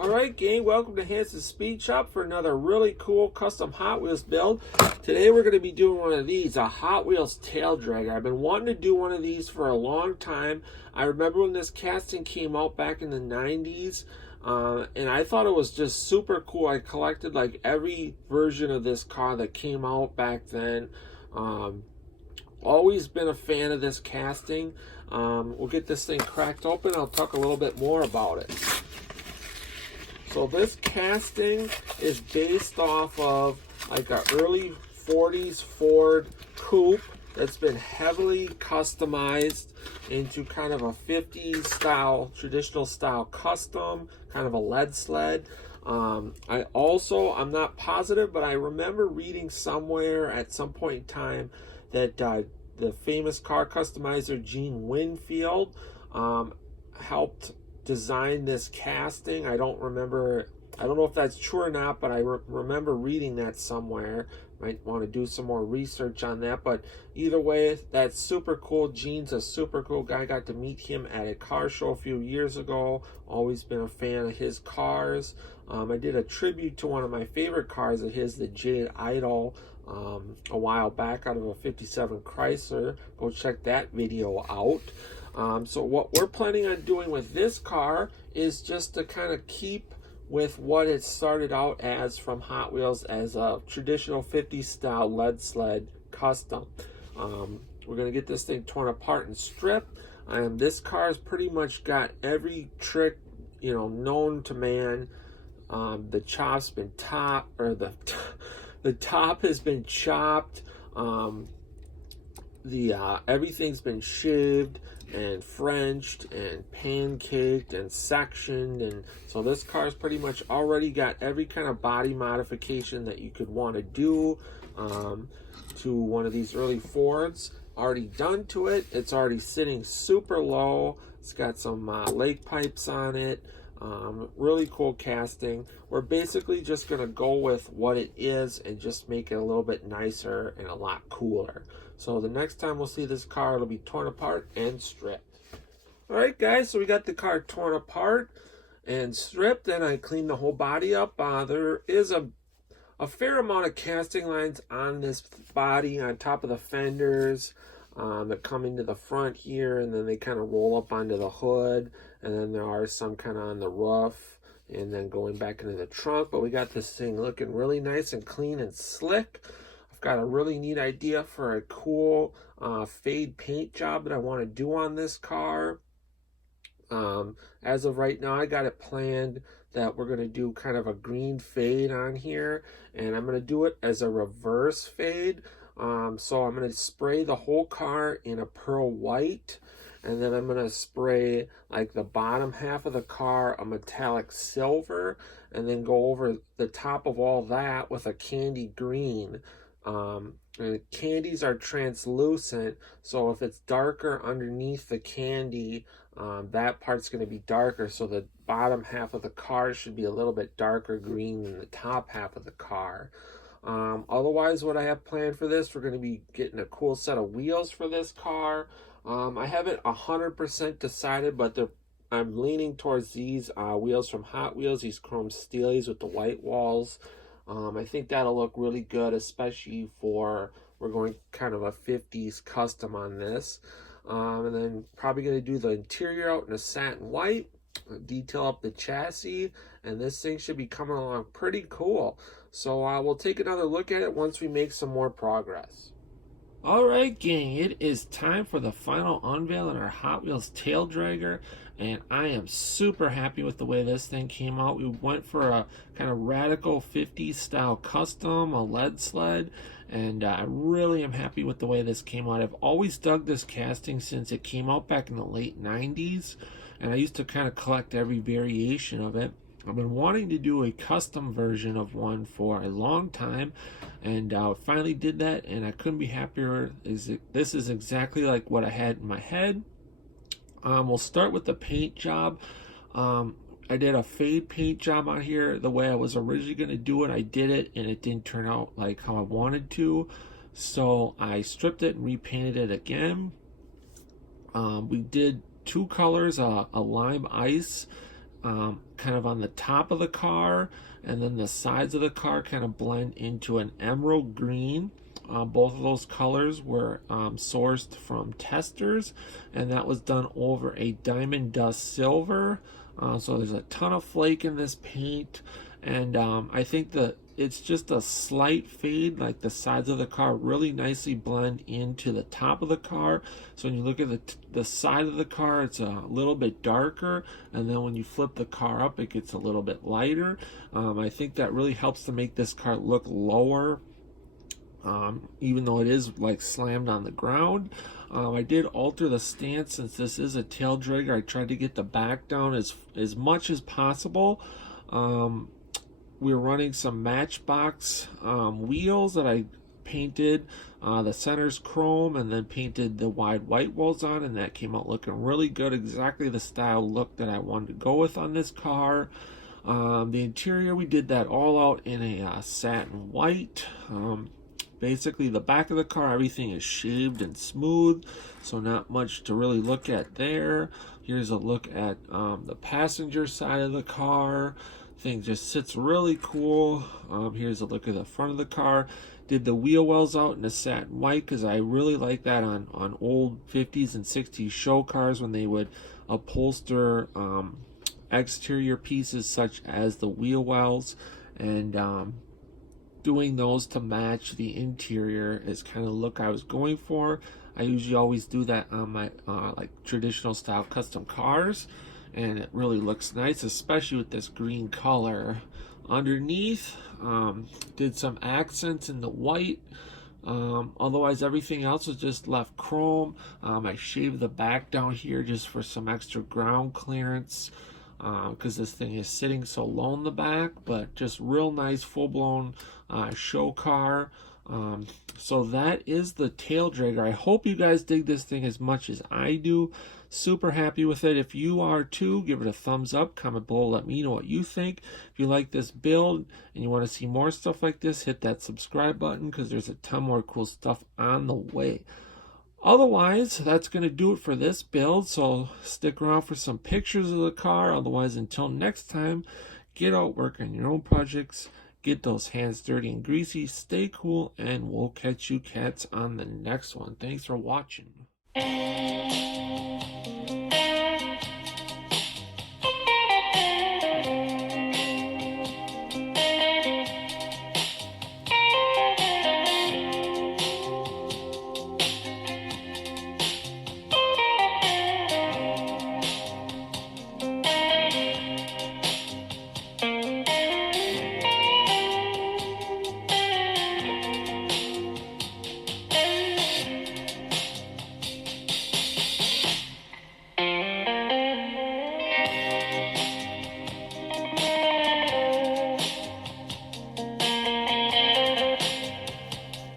Alright gang, welcome to Hansen Speed Shop for another really cool custom Hot Wheels build. Today we're going to be doing one of these, a Hot Wheels tail dragger. I've been wanting to do one of these for a long time. I remember when this casting came out back in the 90s, and I thought it was just super cool. I collected like every version of this car that came out back then. Always been a fan of this casting. We'll get this thing cracked open. I'll talk a little bit more about it. So this casting is based off of like an early 40s Ford coupe that's been heavily customized into kind of a 50s style, traditional style custom, kind of a lead sled. I'm not positive, but I remember reading somewhere at some point in time that the famous car customizer Gene Winfield helped design this casting. I don't know if that's true or not, but I remember reading that somewhere. Might want to do some more research on that, but either way, that's super cool. Gene's a super cool guy. Got to meet him at a car show a few years ago. Always been a fan of his cars. I did a tribute to one of my favorite cars of his, the Jade Idol, a while back out of a 57 Chrysler. Go check that video out. So what we're planning on doing with this car is just to kind of keep with what it started out as from Hot Wheels as a traditional 50s style lead sled custom. We're going to get this thing torn apart and stripped. This car has pretty much got every trick, known to man. The chop's been the top has been chopped. Everything's been shaved and Frenched and pancaked and sectioned, and so this car's pretty much already got every kind of body modification that you could want to do to one of these early Fords already done to it. It's already sitting super low. It's got some lake pipes on it. Really cool casting. We're basically just going to go with what it is and just make it a little bit nicer and a lot cooler. So the next time we'll see this car, it'll be torn apart and stripped. Alright guys, so we got the car torn apart and stripped, and I cleaned the whole body up. There is a fair amount of casting lines on this body on top of the fenders that come into the front here, and then they kind of roll up onto the hood, and then there are some kind of on the roof and then going back into the trunk. But we got this thing looking really nice and clean and slick. I've got a really neat idea for a cool fade paint job that I want to do on this car. As of right now, I got it planned that we're going to do kind of a green fade on here, and I'm going to do it as a reverse fade. So I'm going to spray the whole car in a pearl white, and then I'm going to spray like the bottom half of the car a metallic silver, and then go over the top of all that with a candy green. And candies are translucent, so if it's darker underneath the candy, that part's going to be darker, so the bottom half of the car should be a little bit darker green than the top half of the car. Otherwise, what I have planned for this, we're going to be getting a cool set of wheels for this car. I haven't 100% decided, but I'm leaning towards these wheels from Hot Wheels, these chrome steelies with the white walls. I think that'll look really good, especially for, we're going kind of a 50s custom on this. And then probably going to do the interior out in a satin white, detail up the chassis, and this thing should be coming along pretty cool. So we'll take another look at it once we make some more progress. Alright gang, it is time for the final unveil on our Hot Wheels tail dragger, and I am super happy with the way this thing came out. We went for a kind of radical 50s style custom, a lead sled, and I really am happy with the way this came out. I've always dug this casting since it came out back in the late 90s, and I used to kind of collect every variation of it. I've been wanting to do a custom version of one for a long time, and finally did that, and I couldn't be happier. This is exactly like what I had in my head. We'll start with the paint job. I did a fade paint job on here the way I was originally going to do it. I did it, and it didn't turn out like how I wanted to, so I stripped it and repainted it again. We did two colors, a lime ice, kind kind of on the top of the car, and then the sides of the car kind of blend into an emerald green. Both of those colors were sourced from testers, and that was done over a diamond dust silver. So there's a ton of flake in this paint, and I think that it's just a slight fade, like the sides of the car really nicely blend into the top of the car. So when you look at the side of the car, it's a little bit darker, and then when you flip the car up, it gets a little bit lighter. I think that really helps to make this car look lower, even though it is like slammed on the ground. I did alter the stance since this is a tail dragger. I tried to get the back down as much as possible. We were running some Matchbox wheels that I painted. The center's chrome, and then painted the wide white walls on, and that came out looking really good. Exactly the style look that I wanted to go with on this car. The interior, we did that all out in a satin white. Basically, the back of the car, everything is shaved and smooth, so not much to really look at there. Here's a look at the passenger side of the car. Thing just sits really cool. Here's a look at the front of the car. Did the wheel wells out in a satin white because I really like that on old 50s and 60s show cars when they would upholster exterior pieces such as the wheel wells, and doing those to match the interior is kind of the look I was going for. I usually always do that on my like traditional style custom cars, and it really looks nice, especially with this green color. Underneath, did some accents in the white. Otherwise, everything else was just left chrome. I shaved the back down here just for some extra ground clearance, because this thing is sitting so low in the back, but just real nice full-blown show car. So that is the tail dragger. I hope you guys dig this thing as much as I do. Super happy with it. If you are too, give it a thumbs up, comment below, let me know what you think. If you like this build and you want to see more stuff like this, hit that subscribe button because there's a ton more cool stuff on the way. Otherwise, that's going to do it for this build, so stick around for some pictures of the car. Otherwise, until next time, get out, work on your own projects, get those hands dirty and greasy, stay cool, and we'll catch you cats on the next one. Thanks for watching.